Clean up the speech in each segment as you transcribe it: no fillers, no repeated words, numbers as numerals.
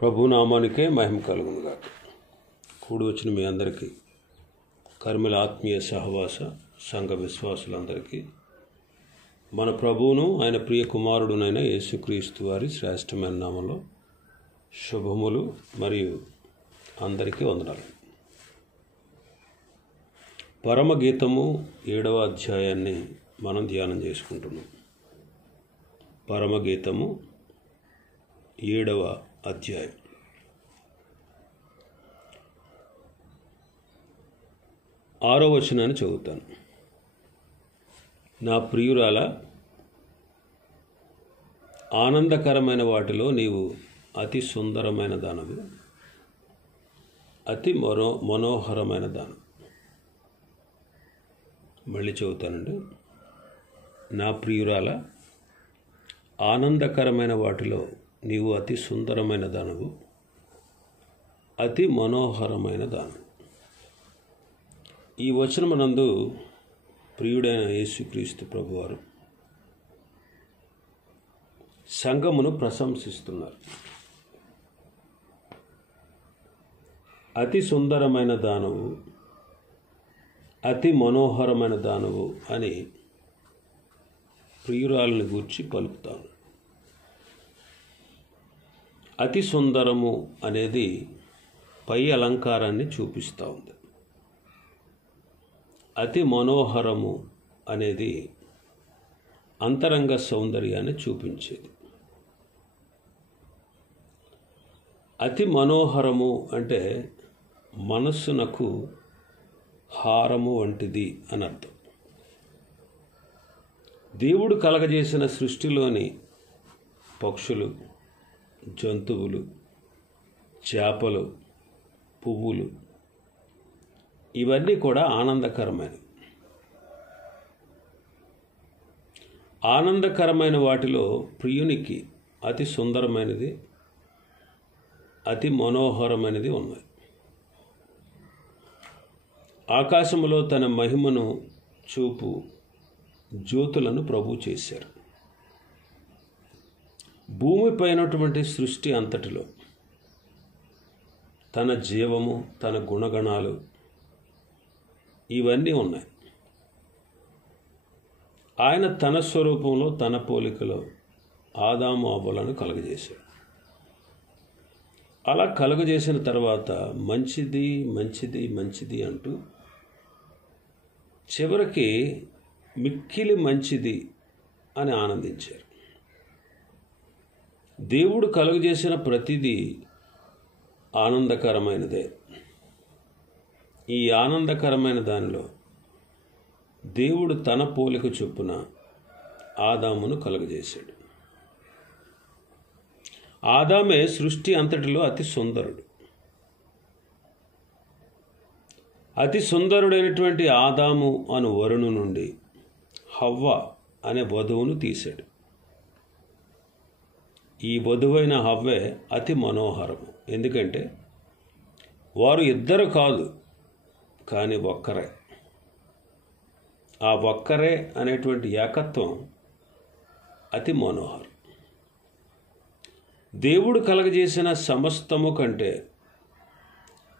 ప్రభునామానికే మహిమ కలుగునుగాక. కూడి వచ్చిన మీ అందరికీ, కర్మల ఆత్మీయ సహవాస సంఘ విశ్వాసులందరికీ మన ప్రభువును ఆయన ప్రియ కుమారుడునైన యేసుక్రీస్తు వారి శ్రేష్టమైన నామంలో శుభములు మరియు అందరికీ వందనాలు. పరమగీతము 7వ అధ్యాయాన్ని మనం ధ్యానం చేసుకుంటున్నాం. పరమగీతము 7వ అధ్యాయం. ఆరో వచనాన్ని చదువుతాను. నా ప్రియురాల, ఆనందకరమైన వాటిలో నీవు అతి సుందరమైన దానవు, అతి మనోహరమైన దానం. మళ్ళీ చదువుతానండి. నా ప్రియురాల, ఆనందకరమైన వాటిలో నీవు అతి సుందరమైన దానవు, అతి మనోహరమైన దానవు. ఈ వచనమునందు ప్రియుడైన యేసుక్రీస్తు ప్రభువారు సంఘమును ప్రశంసిస్తున్నారు. అతి సుందరమైన దానవు, అతి మనోహరమైన దానవు అని ప్రియురాలని గూర్చి పలుకుతాను. అతి సుందరము అనేది పై అలంకారాన్ని చూపిస్తూ ఉంది. అతి మనోహరము అనేది అంతరంగ సౌందర్యాన్ని చూపించేది. అతి మనోహరము అంటే మనస్సునకు హారము వంటిది అని అర్థం. దేవుడు కలగజేసిన సృష్టిలోని పక్షులు, జంతువులు, చేపలు, పువ్వులు ఇవన్నీ కూడా ఆనందకరమైనవి. ఆనందకరమైన వాటిలో ప్రియునికి అతి సుందరమైనది, అతి మనోహరమైనది ఉన్నాయి. ఆకాశములో తన మహిమను చూపు జ్యోతులను ప్రభు చేశారు. భూమిపైనటువంటి సృష్టి అంతటిలో తన జీవము, తన గుణగణాలు ఇవన్నీ ఉన్నాయి. ఆయన తన స్వరూపంలో, తన పోలికలో ఆదాము అవ్వలను కలుగజేశాడు. అలా కలుగజేసిన తర్వాత మంచిది మంచిది మంచిది అంటూ చివరికి మిక్కిలి మంచిది అని ఆనందించారు. దేవుడు కలుగజేసిన ప్రతిదీ ఆనందకరమైనదే. ఈ ఆనందకరమైన దానిలో దేవుడు తన పోలిక చొప్పున ఆదామును కలుగజేశాడు. ఆదామే సృష్టి అంతటిలో అతి సుందరుడు. అతి సుందరుడైనటువంటి ఆదాము అను వరుణు నుండి హవ్వ అనే వధువును తీశాడు. ఈ వధువైన హవ్వే అతి మనోహరము. ఎందుకంటే వారు ఇద్దరు కాదు, కానీ ఒక్కరే. ఆ ఒక్కరే అనేటువంటి ఏకత్వం అతి మనోహరం. దేవుడు కలగజేసిన సమస్తము కంటే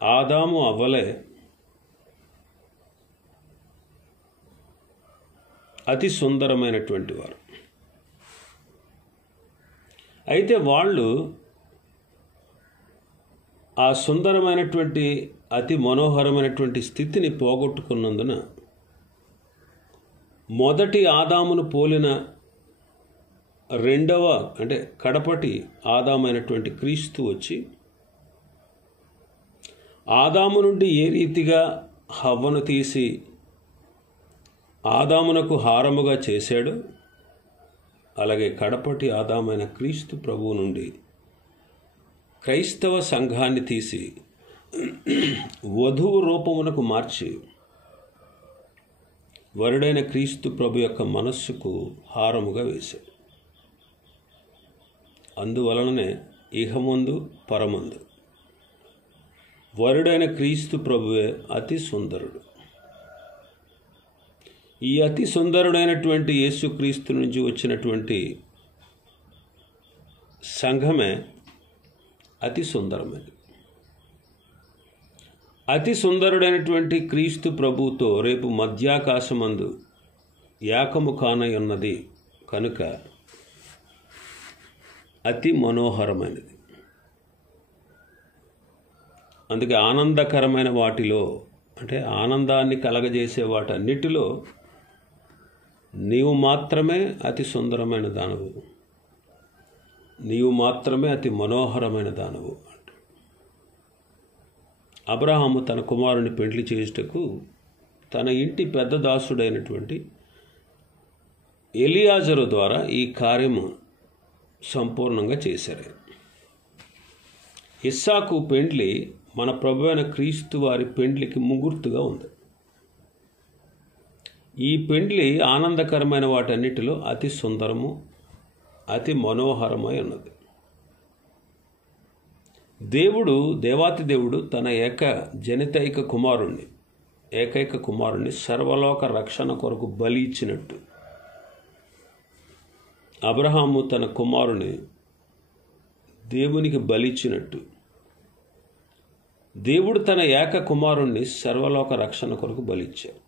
ఆదాము అవ్వలే అతి సుందరమైనటువంటి వారు. అయితే వాళ్ళు ఆ సుందరమైనటువంటి అతి మనోహరమైనటువంటి స్థితిని పోగొట్టుకున్నందున మొదటి ఆదామును పోలిన రెండవ అంటే కడపటి ఆదామైనటువంటి క్రీస్తు వచ్చి ఆదాము నుండి ఏ రీతిగా హవ్వను తీసి ఆదామునకు హారముగా చేశాడు, అలాగే కడపటి ఆదామైన క్రీస్తు ప్రభువు నుండి క్రైస్తవ సంఘాన్ని తీసి వధువు రూపమునకు మార్చి వరుడైన క్రీస్తు ప్రభు యొక్క మనస్సుకు హారముగా వేశాడు. అందువలననే ఇహమందు పరమందు వరుడైన క్రీస్తు ప్రభువే అతి సుందరుడు. ఈ అతి సుందరుడైనటువంటి యేసుక్రీస్తు నుంచి వచ్చినటువంటి సంఘమే అతి సుందరమైనది. అతి సుందరుడైనటువంటి క్రీస్తు ప్రభువుతో రేపు మధ్యాకాశమందు ఏకము కానయున్నది కనుక అతి మనోహరమైనది. అందుకే ఆనందకరమైన వాటిలో, అంటే ఆనందాన్ని కలగజేసే వాటన్నిటిలో నీవు మాత్రమే అతి సుందరమైన దానవు, నీవు మాత్రమే అతి మనోహరమైన దానవు. అబ్రహాము తన కుమారుని పెండ్లి చేయుటకు తన ఇంటి పెద్ద దాసుడైనటువంటి ఎలియాజరు ద్వారా ఈ కార్యము సంపూర్ణంగా చేశారు. ఇస్సాకు పెండ్లి మన ప్రభువైన క్రీస్తు వారి పెండ్లికి ముగుర్తుగా ఉంది. ఈ పెండ్లి ఆనందకరమైన వాటన్నిటిలో అతి సుందరము, అతి మనోహరమై ఉన్నది. దేవాతి దేవుడు తన ఏకైక కుమారుణ్ణి సర్వలోక రక్షణ కొరకు బలి ఇచ్చినట్టు అబ్రహాము తన కుమారుని దేవునికి బలిచ్చినట్టు దేవుడు తన ఏక కుమారుణ్ణి సర్వలోక రక్షణ కొరకు బలిచ్చారు.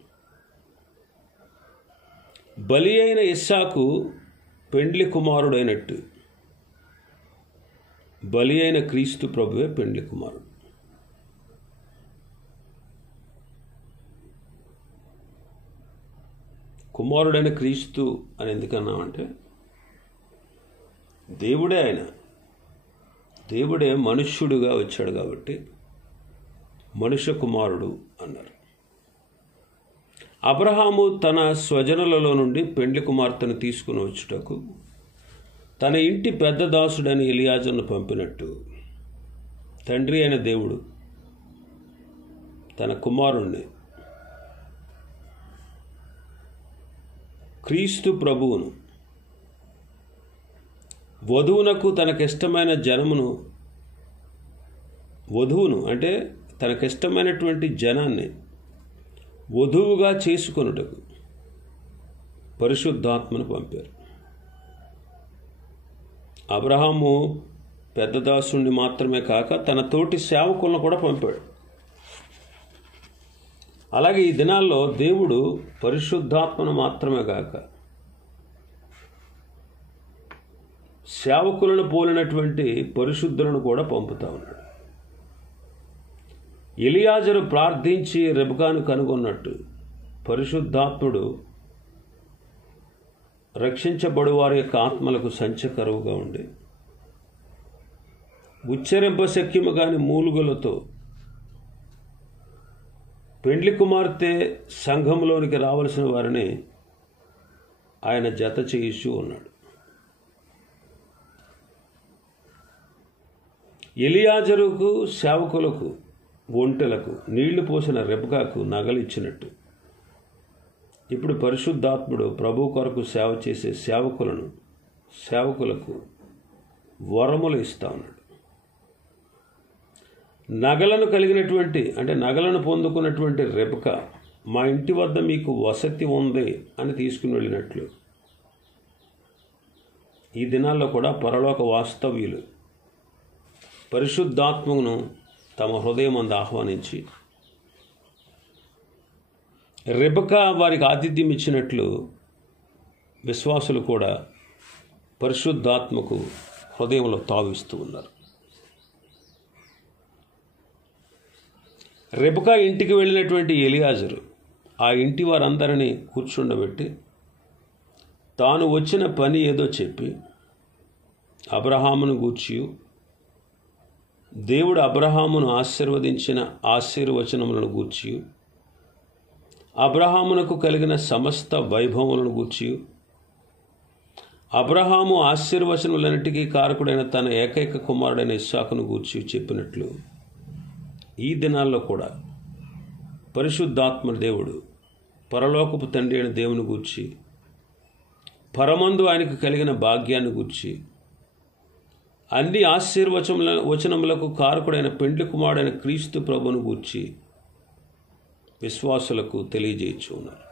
బలి అయిన ఇస్సాకు పెండ్లి కుమారుడైనట్టు బలి అయిన క్రీస్తు ప్రభువే పెండ్లి కుమారుడు. కుమారుడైన క్రీస్తు అని ఎందుకన్నామంటే దేవుడే మనుష్యుడుగా వచ్చాడు కాబట్టి మనుష్య కుమారుడు అన్నారు. అబ్రహాము తన స్వజనులలో నుండి పెండ్లి కుమార్తెను తీసుకుని వచ్చుటకు తన ఇంటి పెద్ద దాసుడని ఎలియాజరును పంపినట్టు తండ్రి అయిన దేవుడు తన కుమారుణ్ణి క్రీస్తు ప్రభువును వధువునకు తనకిష్టమైన వధువును అంటే తనకిష్టమైనటువంటి జనాన్ని వధువుగా చేసుకొనుటకు పరిశుద్ధాత్మను పంపారు. అబ్రహాము పెద్ద దాసుని మాత్రమే కాక తన తోటి సేవకులను కూడా పంపాడు. అలాగే ఈ దినాల్లో దేవుడు పరిశుద్ధాత్మను మాత్రమే కాక సేవకులను పోలినటువంటి పరిశుద్ధులను కూడా పంపుతా ఉన్నాడు. ఎలియాజరు ప్రార్థించి రెబెకాను కనుగొన్నట్టు పరిశుద్ధాత్ముడు రక్షించబడు వారి యొక్క ఆత్మలకు సంచకరువుగా ఉండి ఉచ్చరింపశక్యము కాని మూలుగులతో పెండ్లి కుమార్తె సంఘంలోనికి రావలసిన వారిని ఆయన జత చేయిస్తూ ఉన్నాడు. ఎలియాజరుకు సేవకులకు ఒంటెలకు నీళ్లు పోసిన రెబెకాకు నగలిచ్చినట్టు ఇప్పుడు పరిశుద్ధాత్ముడు ప్రభు కొరకు సేవ చేసే సేవకులకు వరములు ఇస్తా ఉన్నాడు. నగలను పొందుకున్నటువంటి రెబెకా మా ఇంటి వద్ద మీకు వసతి ఉంది అని తీసుకుని వెళ్ళినట్లు ఈ దినాల్లో కూడా పరలోక వాస్తవ్యులు పరిశుద్ధాత్మను తమ హృదయమందు ఆహ్వానించి రెబెకా వారికి ఆతిథ్యం ఇచ్చినట్లు విశ్వాసులు కూడా పరిశుద్ధాత్మకు హృదయంలో తావిస్తూ ఉన్నారు. రెబెకా ఇంటికి వెళ్ళినటువంటి ఎలియాజరు ఆ ఇంటి వారందరినీ కూర్చుండబెట్టి తాను వచ్చిన పని ఏదో చెప్పి అబ్రహామును గూర్చియు దేవుడు అబ్రహామును ఆశీర్వదించిన ఆశీర్వచనములను గూర్చియు అబ్రహామునకు కలిగిన సమస్త వైభవములను గూర్చియు అబ్రహాము ఆశీర్వచనములన్నిటికీ కారకుడైన తన ఏకైక కుమారుడైన ఇస్సాకును గూర్చి చెప్పినట్లు ఈ దినాల్లో కూడా పరిశుద్ధాత్మ దేవుడు పరలోకపు తండ్రి అయిన దేవుని గూర్చి పరమందు ఆయనకు కలిగిన భాగ్యాన్ని గూర్చి అన్ని వచనములకు కారకుడైన పెండ్లి కుమారుడైన క్రీస్తు ప్రభువును గూర్చి విశ్వాసులకు తెలియజేయచ్చు ఉన్నారు.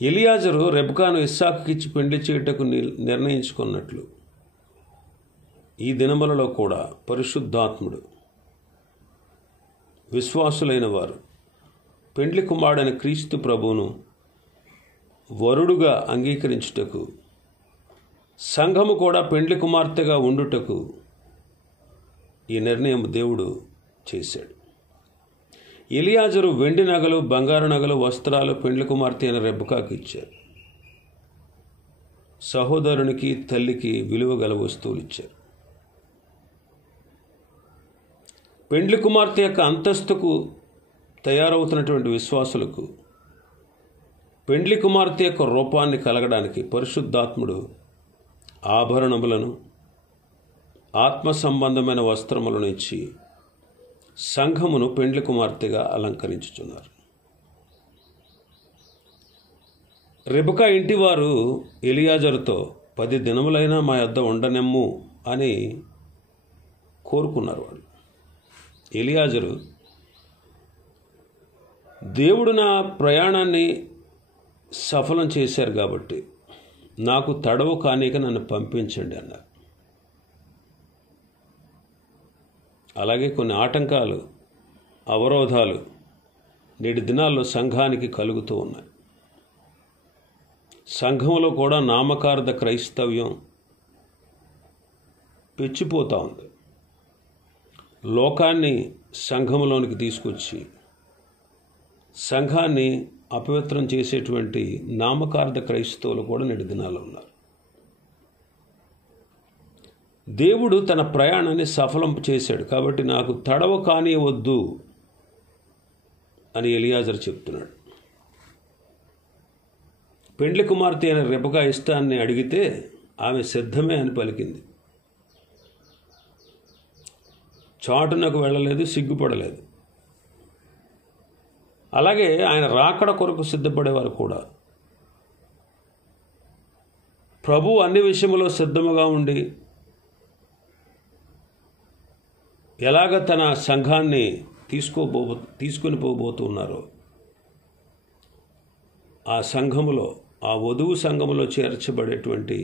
ఎలియాజరు రెబెకాను ఇస్సాకుకిచ్చి పెండ్లి చేయుటకు నిర్ణయించుకున్నట్లు ఈ దినములలో కూడా పరిశుద్ధాత్ముడు విశ్వాసులైన వారు పెండ్లి కుమారుడైన క్రీస్తు ప్రభువును వరుడుగా అంగీకరించుటకు, సంఘము కూడా పెండ్లి కుమార్తెగా ఉండుటకు ఈ నిర్ణయం దేవుడు చేశాడు. ఎలియాజరు వెండి నగలు, బంగారు నగలు, వస్త్రాలు పెండ్లి కుమార్తె అయిన రెబెకాకు ఇచ్చారు. సహోదరునికి, తల్లికి విలువ గల వస్తువులు ఇచ్చారు. పెండ్లి కుమార్తె యొక్క అంతస్తుకు తయారవుతున్నటువంటి విశ్వాసులకు పెండ్లి కుమార్తె యొక్క రూపాన్ని కలగడానికి పరిశుద్ధాత్ముడు ఆభరణములను, ఆత్మ సంబంధమైన వస్త్రములను ఇచ్చి సంఘమును పెండ్లి కుమార్తెగా అలంకరించుచున్నారు. రెబెకా ఇంటివారు ఎలియాజరుతో 10 దినములైనా మా యొద్ద ఉండనెమ్ము అని కోరుకున్నారు. వాళ్ళు ఎలియాజరు, దేవుడు నా ప్రయాణాన్ని సఫలం చేశారు కాబట్టి నాకు తడవు కానీక నన్ను పంపించండి అన్నారు. అలాగే కొన్ని ఆటంకాలు, అవరోధాలు నేటి దినాల్లో సంఘానికి కలుగుతూ ఉన్నాయి. సంఘంలో కూడా నామకార్థ క్రైస్తవ్యం పెచ్చిపోతూ ఉంది. లోకాన్ని సంఘంలోనికి తీసుకొచ్చి సంఘాన్ని అపవిత్రం చేసేటువంటి నామకార్థ క్రైస్తవులు కూడా నేటి దినాల్లో ఉన్నారు. దేవుడు తన ప్రయాణాన్ని సఫలం చేశాడు కాబట్టి నాకు తడవ కానివద్దు అని ఎలియాజరు చెప్తున్నాడు. పెండ్లి కుమార్తె అయిన రెబెకా ఇష్టాన్ని అడిగితే ఆమె సిద్ధమే అని పలికింది. చాటునకు వెళ్ళలేదు, సిగ్గుపడలేదు. అలాగే ఆయన రాకడ కొరకు సిద్ధపడేవారు కూడా ప్రభు అన్ని విషయంలో సిద్ధముగా ఉండి ఎలాగ తన సంఘాన్ని తీసుకొని పోబోతున్నారో ఆ సంఘములో, ఆ వధువు సంఘములో చేర్చబడేటువంటి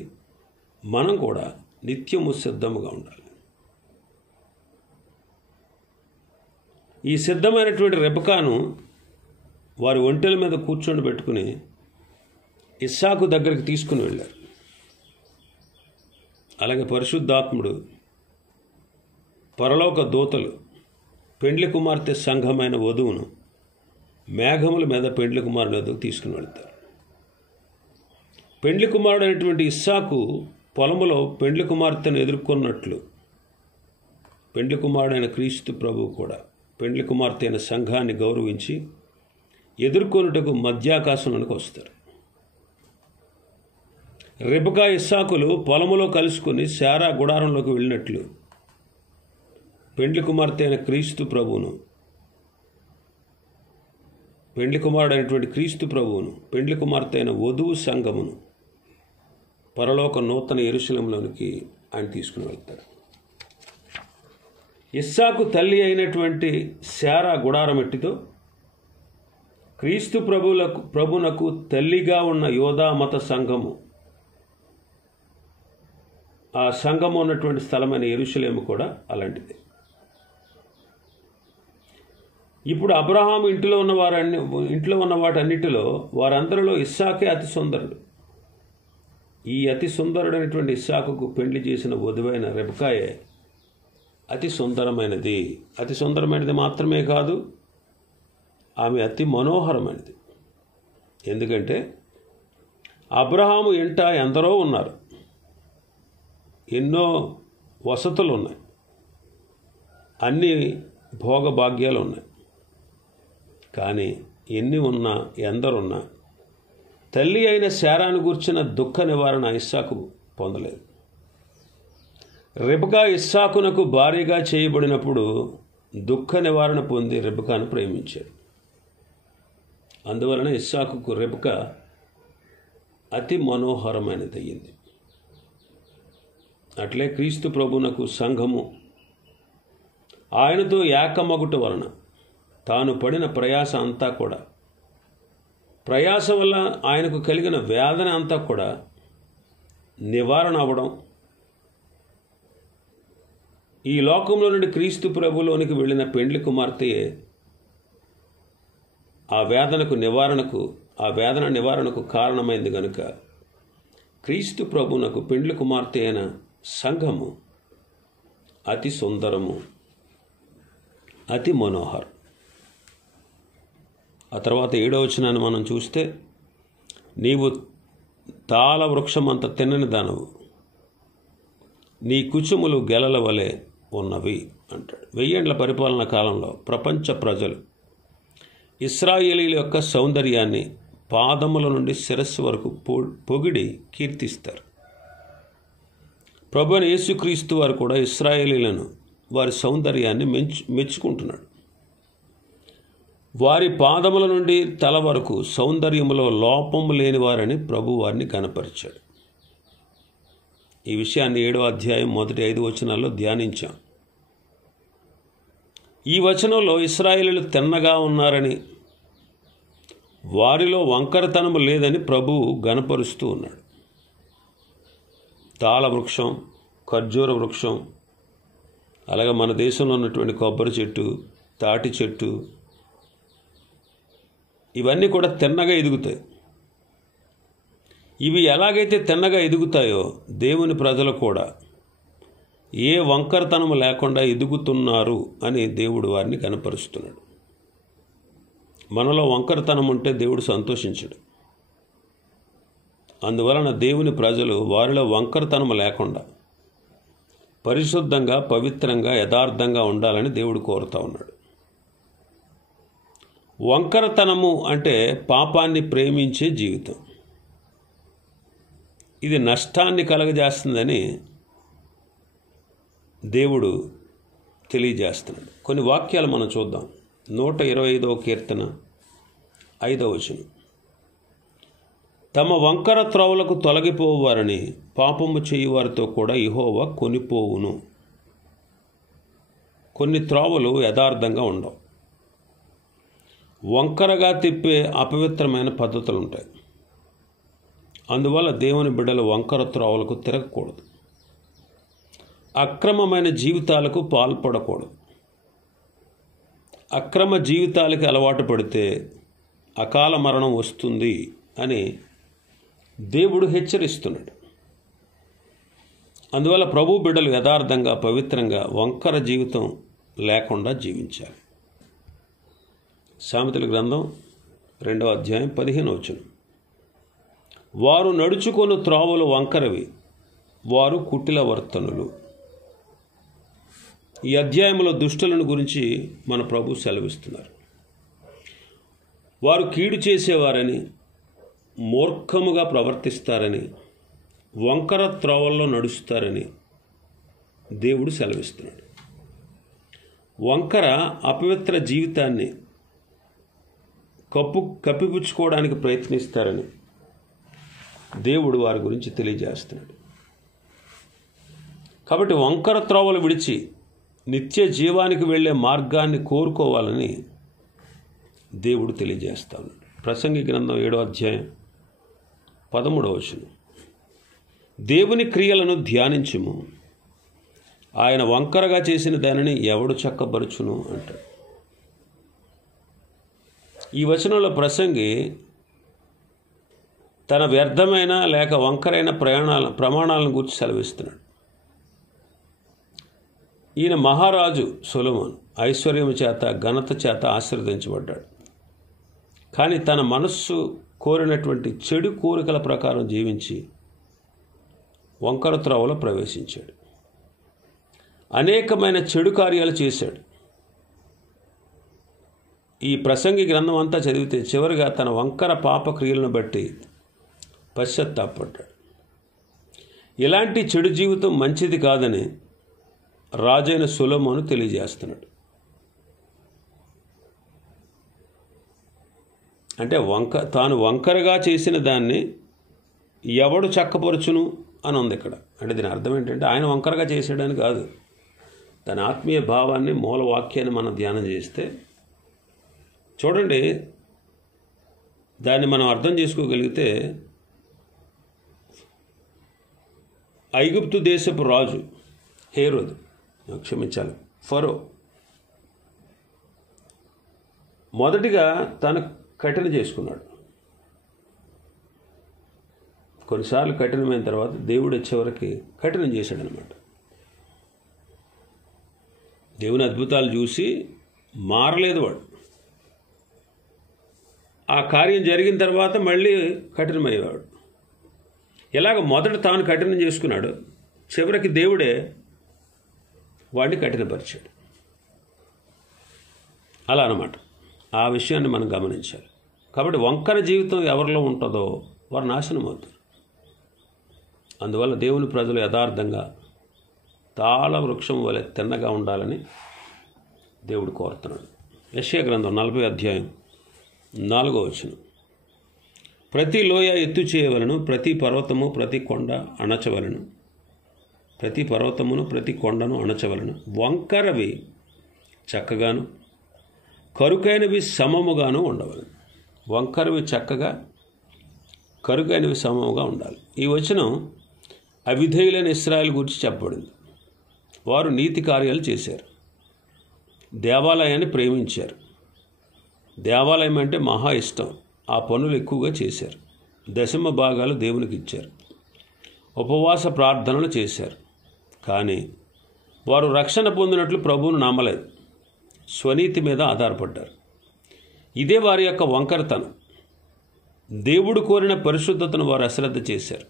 మనం కూడా నిత్యము సిద్ధముగా ఉండాలి. ఈ సిద్ధమైనటువంటి రెబెకాను వారి ఒంటెల మీద కూర్చొని పెట్టుకుని ఇస్సాకు దగ్గరికి తీసుకుని వెళ్ళారు. అలాగే పరిశుద్ధాత్ముడు, పరలోక దూతలు పెండ్లి కుమార్తె సంఘమైన వధువును మేఘముల మీద పెండ్లి కుమారుడు వద్దకు తీసుకుని వెళ్తారు. పెండ్లి కుమారుడు అయినటువంటి ఇస్సాకు పొలములో పెండ్లి కుమార్తెను ఎదుర్కొన్నట్లు పెండ్లి కుమారుడైన క్రీస్తు ప్రభువు కూడా పెండ్లి కుమార్తె అయిన సంఘాన్ని గౌరవించి ఎదుర్కొనుటకు మధ్యాకాశంలోనికి వస్తారు. రెబెకా, ఇస్సాకులు పొలములో కలుసుకొని శారా గుడారంలోకి వెళ్ళినట్లు పెండ్లి కుమార్తె అయిన క్రీస్తు ప్రభువును, పెండ్లి కుమారుడైనటువంటి క్రీస్తు ప్రభువును, పెండ్లి కుమార్తె అయిన వధువు సంఘమును పరలోక నూతన యెరూషలేములోనికి ఆయన తీసుకుని వెళ్తారు. ఇస్సాకు తల్లి అయినటువంటి శారా గుడారం ఎట్టితో క్రీస్తు ప్రభునకు తల్లిగా ఉన్న యోధా మత సంఘము, ఆ సంఘము ఉన్నటువంటి స్థలమైన యెరూషలేము కూడా అలాంటిదే. ఇప్పుడు అబ్రహాము ఇంట్లో ఉన్న వాటన్నిటిలో వారందరిలో ఇస్సాకే అతి సుందరుడు. ఈ అతి సుందరుడైనటువంటి ఇస్సాకుకు పెండ్లి చేసిన వధువైన రెబెకాయే అతి సుందరమైనది. అతి సుందరమైనది మాత్రమే కాదు, ఆమె అతి మనోహరమైనది. ఎందుకంటే అబ్రహాము ఇంట ఎందరో ఉన్నారు, ఎన్నో వసతులు ఉన్నాయి, అన్ని భోగభాగ్యాలు ఉన్నాయి. కానీ ఎన్ని ఉన్నా, ఎందరున్నా తల్లి అయిన శారాను గూర్చిన దుఃఖ నివారణ ఇస్సాకు పొందలేదు. రెబెకా ఇస్సాకునకు భార్యగా చేయబడినప్పుడు దుఃఖ నివారణ పొంది రెబెకాను ప్రేమించాడు. అందువలన ఇస్సాకుకు రెబెకా అతి మనోహరమైనది అయ్యింది. అట్లే క్రీస్తు ప్రభునకు సంఘము ఆయనతో ఏకమగుట వలన తాను పడిన ప్రయాస అంతా కూడా, ప్రయాస వల్ల ఆయనకు కలిగిన వేదన అంతా కూడా నివారణ అవ్వడం, ఈ లోకంలో నుండి క్రీస్తు ప్రభులోనికి వెళ్ళిన పెండ్లి కుమార్తెయే ఆ వేదన నివారణకు కారణమైంది గనుక క్రీస్తు ప్రభునకు పెండ్లి కుమార్తె అయిన సంఘము అతి సుందరము, అతి మనోహర్. ఆ తర్వాత 7వ వచనాన్ని మనం చూస్తే, నీవు తాళ వృక్షమంత తిన్నని దానవు, నీ కుచుములు గెలల వలె ఉన్నవి అంటాడు. 1000 ఏండ్ల పరిపాలన కాలంలో ప్రపంచ ప్రజలు ఇశ్రాయేలీల యొక్క సౌందర్యాన్ని పాదముల నుండి శిరస్సు వరకు పొగిడి కీర్తిస్తారు. ప్రభువైన యేసుక్రీస్తు వారు కూడా ఇశ్రాయేలీలను వారి సౌందర్యాన్ని మెచ్చుకుంటున్నాడు. వారి పాదముల నుండి తల వరకు సౌందర్యములో లోపము లేని వారని ప్రభు వారిని కనపరిచాడు. ఈ విషయాన్ని 7వ అధ్యాయం మొదటి 5 వచనాల్లో ధ్యానించాం. ఈ వచనంలో ఇశ్రాయేలీలు తిన్నగా ఉన్నారని, వారిలో వంకరతనము లేదని ప్రభువు గనపరుస్తూ ఉన్నాడు. తాళ వృక్షం, ఖర్జూర వృక్షం, అలాగే మన దేశంలో ఉన్నటువంటి కొబ్బరి చెట్టు, తాటి చెట్టు, ఇవన్నీ కూడా తిన్నగా ఎదుగుతాయి. ఇవి ఎలాగైతే తిన్నగా ఎదుగుతాయో దేవుని ప్రజలు కూడా ఏ వంకరతనము లేకుండా ఎదుగుతున్నారు అని దేవుడు వారిని కనపరుస్తున్నాడు. మనలో వంకరతనం ఉంటే దేవుడు సంతోషించడు. అందువలన దేవుని ప్రజలు వారిలో వంకరతనము లేకుండా పరిశుద్ధంగా, పవిత్రంగా, యథార్థంగా ఉండాలని దేవుడు కోరుతూ ఉన్నాడు. వంకరతనము అంటే పాపాన్ని ప్రేమించే జీవితం. ఇది నష్టాన్ని కలగజేస్తుందని దేవుడు తెలియజేస్తున్నాడు. కొన్ని వాక్యాలు మనం చూద్దాం. 125వ కీర్తన 5వ వచనం, తమ వంకర త్రోవలకు తొలగిపోవారని పాపము చేయువారితో కూడా యెహోవా కొనిపోవును. కొన్ని త్రోవలు యథార్థంగా ఉండవు. వంకరగా తిప్పే అపవిత్రమైన పద్ధతులు ఉంటాయి. అందువల్ల దేవుని బిడ్డలు వంకర త్రోవలకు తిరగకూడదు. అక్రమమైన జీవితాలకు పాల్పడకూడదు. అక్రమ జీవితాలకి అలవాటు పడితే అకాల మరణం వస్తుంది అని దేవుడు హెచ్చరిస్తున్నాడు. అందువల్ల ప్రభు బిడ్డలు యథార్థంగా, పవిత్రంగా, వంకర జీవితం లేకుండా జీవించాలి. సామెతల గ్రంథం 2వ అధ్యాయం 15వ వచనం, వారు నడుచుకొని త్రోవలు వంకరవి, వారు కుటిల వర్తనులు. ఈ అధ్యాయంలో దుష్టులను గురించి మన ప్రభు సెలవిస్తున్నారు. వారు కీడు చేసేవారని, మూర్ఖముగా ప్రవర్తిస్తారని, వంకర త్రోవల్లో నడుస్తారని దేవుడు సెలవిస్తున్నాడు. వంకర అపవిత్ర జీవితాన్ని కప్పిపుచ్చుకోవడానికి ప్రయత్నిస్తారని దేవుడు వారి గురించి తెలియజేస్తున్నాడు. కాబట్టి వంకర త్రోవలు విడిచి నిత్య జీవానికి వెళ్ళే మార్గాన్ని కోరుకోవాలని దేవుడు తెలియజేస్తాడు. ప్రసంగి గ్రంథం 7వ అధ్యాయం 13వ వచనం, దేవుని క్రియలను ధ్యానించుము, ఆయన వంకరగా చేసిన దానిని ఎవడు చక్కబరుచును అంటాడు. ఈ వచనంలో ప్రసంగి తన వ్యర్థమైన లేక వంకరైన ప్రమాణాలను గురించి సెలవిస్తున్నాడు. ఈయన మహారాజు సొలొమోను ఐశ్వర్యము చేత, ఘనత చేత ఆశీర్వదించబడ్డాడు. కానీ తన మనస్సు కోరినటువంటి చెడు కోరికల ప్రకారం జీవించి వంకర త్రోవలో ప్రవేశించాడు. అనేకమైన చెడు కార్యాలు చేశాడు. ఈ ప్రసంగి గ్రంథం అంతా చదివితే చివరిగా తన వంకర పాప క్రియలను బట్టి పశ్చాత్తాపడ్డాడు. ఇలాంటి చెడు జీవితం మంచిది కాదని రాజైన సొలొమోను తెలియజేస్తున్నాడు. అంటే తాను వంకరగా చేసిన దాన్ని ఎవడు చక్కపరుచును అని ఉంది ఇక్కడ. అంటే దీని అర్థం ఏంటంటే ఆయన వంకరగా చేసాడని కాదు. తన ఆత్మీయ భావాన్ని, మూలవాక్యాన్ని మనం ధ్యానం చేస్తే చూడండి, దాన్ని మనం అర్థం చేసుకోగలిగితే ఐగుప్తు దేశపు రాజు హేరోదు క్షమించాలి, ఫరో మొదటిగా తను కఠిన చేసుకున్నాడు. కొన్నిసార్లు కఠినమైన తర్వాత దేవుడు వచ్చేవరకు కఠినం చేశాడనమాట. దేవుని అద్భుతాలు చూసి మారలేదు వాడు. ఆ కార్యం జరిగిన తర్వాత మళ్ళీ కఠినమయ్యేవాడు. ఇలాగ మొదట తాను కఠినం చేసుకున్నాడు, చివరికి దేవుడే వాడిని కఠినపరిచాడు. అలా అన్నమాట. ఆ విషయాన్ని మనం గమనించాలి. కాబట్టి వంకర జీవితం ఎవరిలో ఉంటుందో వారు నాశనం అవుతారు. అందువల్ల దేవుని ప్రజలు యథార్థంగా తాళ వృక్షం వలె తిన్నగా ఉండాలని దేవుడు కోరుతున్నాడు. యెషయా గ్రంథం 40వ అధ్యాయం 4వ వచనం. ప్రతి లోయ ఎత్తు చేయవలను, ప్రతి పర్వతము ప్రతి కొండ అణచవలను, ప్రతి పర్వతమును ప్రతి కొండను అణచవలను. వంకరవి చక్కగాను కరుకైనవి సమముగాను ఉండవలను. వంకరవి చక్కగా కరుకైనవి సమముగా ఉండాలి. ఈ వచనం అవిధేయులైన ఇశ్రాయేలు గురించి చెప్పబడింది. వారు నీతి కార్యాలు చేశారు, దేవాలయాన్ని ప్రేమించారు. దేవాలయం అంటే మహా ఇష్టం. ఆ పనులు ఎక్కువగా చేశారు. దశమ భాగాలు దేవునికి ఇచ్చారు. ఉపవాస ప్రార్థనలు చేశారు. కానీ వారు రక్షణ పొందినట్లు ప్రభువును నమ్మలేదు. స్వనీతి మీద ఆధారపడ్డారు. ఇదే వారి యొక్క వంకరతనం. దేవుడు కోరిన పరిశుద్ధతను వారు అశ్రద్ధ చేశారు.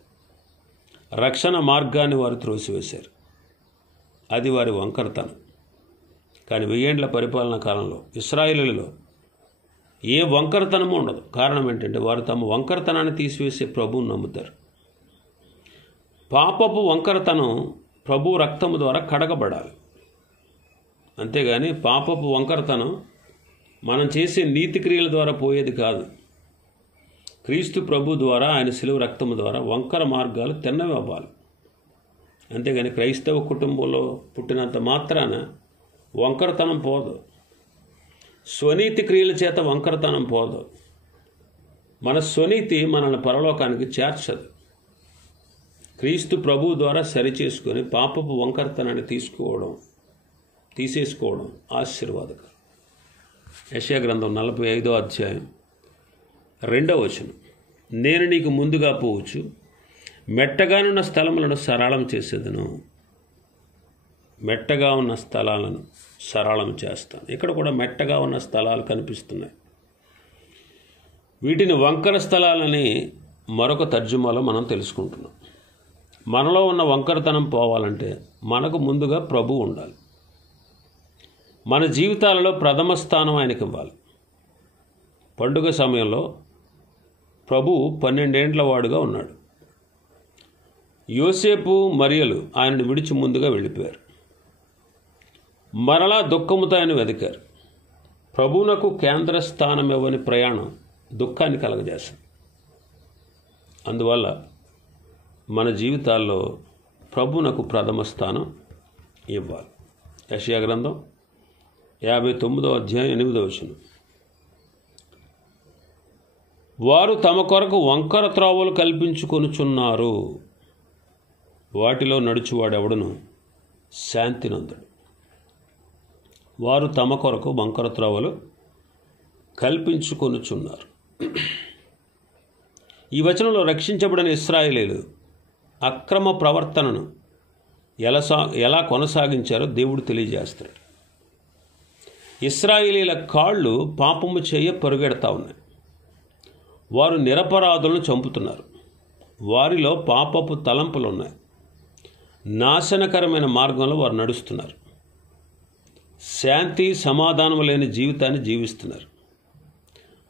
రక్షణ మార్గాన్ని వారు త్రోసివేశారు. అది వారి వంకరతనం. కానీ 1000 ఏండ్ల పరిపాలన కాలంలో ఇశ్రాయేలులో ఏ వంకరతనము ఉండదు. కారణం ఏంటంటే వారు తమ వంకరతనాన్ని తీసివేసే ప్రభువును నమ్ముతారు. పాపపు వంకరతనం ప్రభు రక్తము ద్వారా కడగబడాలి. అంతేగాని పాపపు వంకరతనం మనం చేసే నీతి క్రియల ద్వారా పోయేది కాదు. క్రీస్తు ప్రభు ద్వారా, ఆయన శిలువ రక్తము ద్వారా వంకర మార్గాలు తిన్నవి అవ్వాలి. అంతేగాని క్రైస్తవ కుటుంబంలో పుట్టినంత మాత్రాన వంకరతనం పోదు. స్వనీతి క్రియల చేత వంకరతనం పోదు. మన స్వనీతి మనల్ని పరలోకానికి చేర్చదు. క్రీస్తు ప్రభు ద్వారా సరిచేసుకొని పాపపు వంకరతనాన్ని తీసేసుకోవడం ఆశీర్వాదకరం. యెషయా గ్రంథం 45వ అధ్యాయం 2వ వచనం. నేను నీకు ముందుగా పోవచ్చు, మెట్టగానున్న స్థలములను సరళం చేసేదను. మెట్టగా ఉన్న స్థలాలను సరళం చేస్తాను. ఇక్కడ కూడా మెట్టగా ఉన్న స్థలాలు కనిపిస్తున్నాయి. వీటిని వంకర స్థలాలని మరొక తర్జుమాలో మనం తెలుసుకుంటున్నాం. మనలో ఉన్న వంకరతనం పోవాలంటే మనకు ముందుగా ప్రభు ఉండాలి. మన జీవితాలలో ప్రథమ స్థానం ఆయనకి ఇవ్వాలి. పండుగ సమయంలో ప్రభు 12 ఏండ్ల వాడుగా ఉన్నాడు. యోసేపు మరియలు ఆయనను విడిచి ముందుగా వెళ్ళిపోయారు. మరలా దుఃఖముతో ఆయన వెతికారు. ప్రభువునకు కేంద్ర స్థానం ఇవ్వని ప్రయాణం దుఃఖాన్ని కలగజేస్తుంది. అందువల్ల మన జీవితాల్లో ప్రభువునకు ప్రథమ స్థానం ఇవ్వాలి. యెషయా గ్రంథం 59వ అధ్యాయం 8వ వచనం. వారు తమ కొరకు వంకర త్రోవలు కల్పించుకొనుచున్నారు, వాటిలో నడుచువాడెవడును శాంతి నందుడు. వారు తమ కొరకు వంకర త్రోవలు కల్పించుకొనుచున్నారు. ఈ వచనంలో రక్షించబడిన ఇశ్రాయేలీయులు అక్రమ ప్రవర్తనను ఎలా కొనసాగించారో దేవుడు తెలియజేస్తాడు. ఇశ్రాయేలీయుల కాళ్ళు పాపము చేయ పరుగెడతా ఉన్నాయి. వారు నిరపరాధులను చంపుతున్నారు. వారిలో పాపపు తలంపులు ఉన్నాయి. నాశనకరమైన మార్గంలో వారు నడుస్తున్నారు. శాంతి సమాధానం లేని జీవితాన్ని జీవిస్తున్నారు.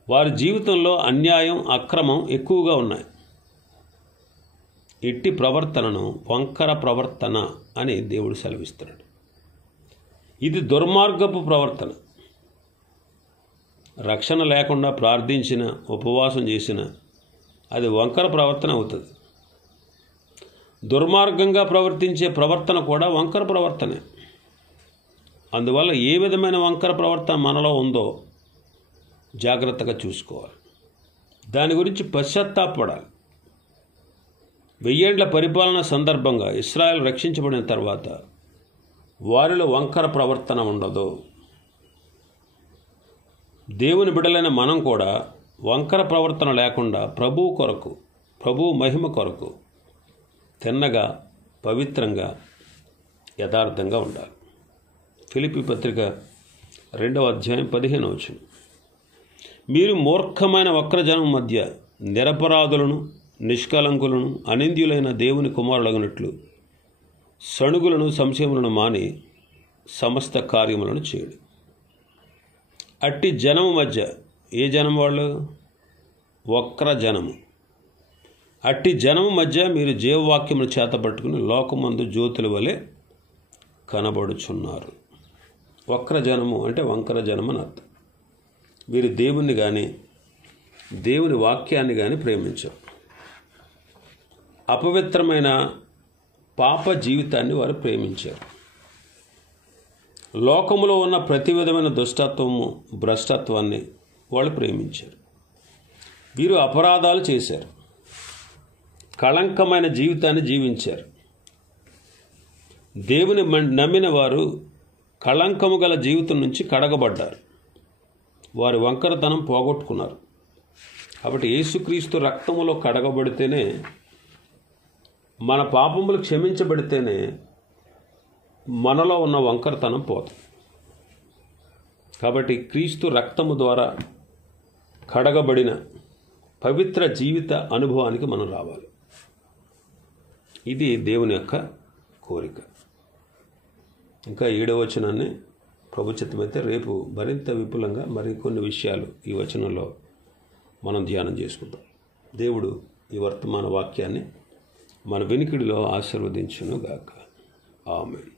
వారి జీవితంలో అన్యాయం, అక్రమం ఎక్కువగా ఉన్నాయి. ఇట్టి ప్రవర్తనను వంకర ప్రవర్తన అని దేవుడు సెలవిస్తున్నాడు. ఇది దుర్మార్గపు ప్రవర్తన. రక్షణ లేకుండా ప్రార్థించిన, ఉపవాసం చేసిన అది వంకర ప్రవర్తన అవుతుంది. దుర్మార్గంగా ప్రవర్తించే ప్రవర్తన కూడా వంకర ప్రవర్తనే. అందువల్ల ఏ విధమైన వంకర ప్రవర్తన మనలో ఉందో జాగ్రత్తగా చూసుకోవాలి. దాని గురించి పశ్చాత్తాపడాలి. 1000 ఏండ్ల పరిపాలన సందర్భంగా ఇశ్రాయేల్ రక్షించబడిన తర్వాత వారిలో వంకర ప్రవర్తన ఉండదు. దేవుని బిడ్డలైన మనం కూడా వంకర ప్రవర్తన లేకుండా ప్రభువు కొరకు, ప్రభువు మహిమ కొరకు తిన్నగా, పవిత్రంగా, యథార్థంగా ఉండాలి. ఫిలిప్పీ పత్రిక 2వ అధ్యాయం 15వ వచనం. మీరు మూర్ఖమైన వక్రజనం మధ్య నిరపరాధులను, నిష్కలంకులను, అనింద్యులైన దేవుని కుమారులగునట్లు సణుగులను, సంశయములను మాని సమస్త కార్యములను చేయడు. అట్టి జనము మధ్య, ఏ జనం వాళ్ళు? వక్ర జనము. అట్టి జనము మధ్య మీరు జీవవాక్యమును చేతపట్టుకుని లోకమందు జ్యోతుల వలె కనబడుచున్నారు. వక్ర జనము అంటే వంకర జనం అని అర్థం. వీరు దేవుణ్ణి కానీ, దేవుని వాక్యాన్ని కానీ ప్రేమించరు. అపవిత్రమైన పాప జీవితాన్ని వారు ప్రేమించారు. లోకములో ఉన్న ప్రతి విధమైన దుష్టత్వము, భ్రష్టత్వాన్ని వాళ్ళు ప్రేమించారు. వీరు అపరాధాలు చేశారు, కళంకమైన జీవితాన్ని జీవించారు. దేవుని నమ్మిన వారు కళంకము గల జీవితం నుంచి కడగబడ్డారు. వారి వంకరతనం పోగొట్టుకున్నారు. కాబట్టి యేసుక్రీస్తు రక్తములో కడగబడితేనే, మన పాపములు క్షమించబడితేనే మనలో ఉన్న వంకరతనం పోతుంది. కాబట్టి క్రీస్తు రక్తము ద్వారా కడగబడిన పవిత్ర జీవిత అనుభవానికి మనం రావాలి. ఇది దేవుని యొక్క కోరిక. ఇంకా 7వ వచనాన్ని ప్రభు చిత్తమైతే రేపు మరింత విపులంగా మరికొన్ని విషయాలు ఈ వచనంలో మనం ధ్యానం చేసుకుందాం. దేవుడు ఈ వర్తమాన వాక్యాన్ని మన వెనుకడిలో ఆశీర్వదించును గాక. ఆమేన్.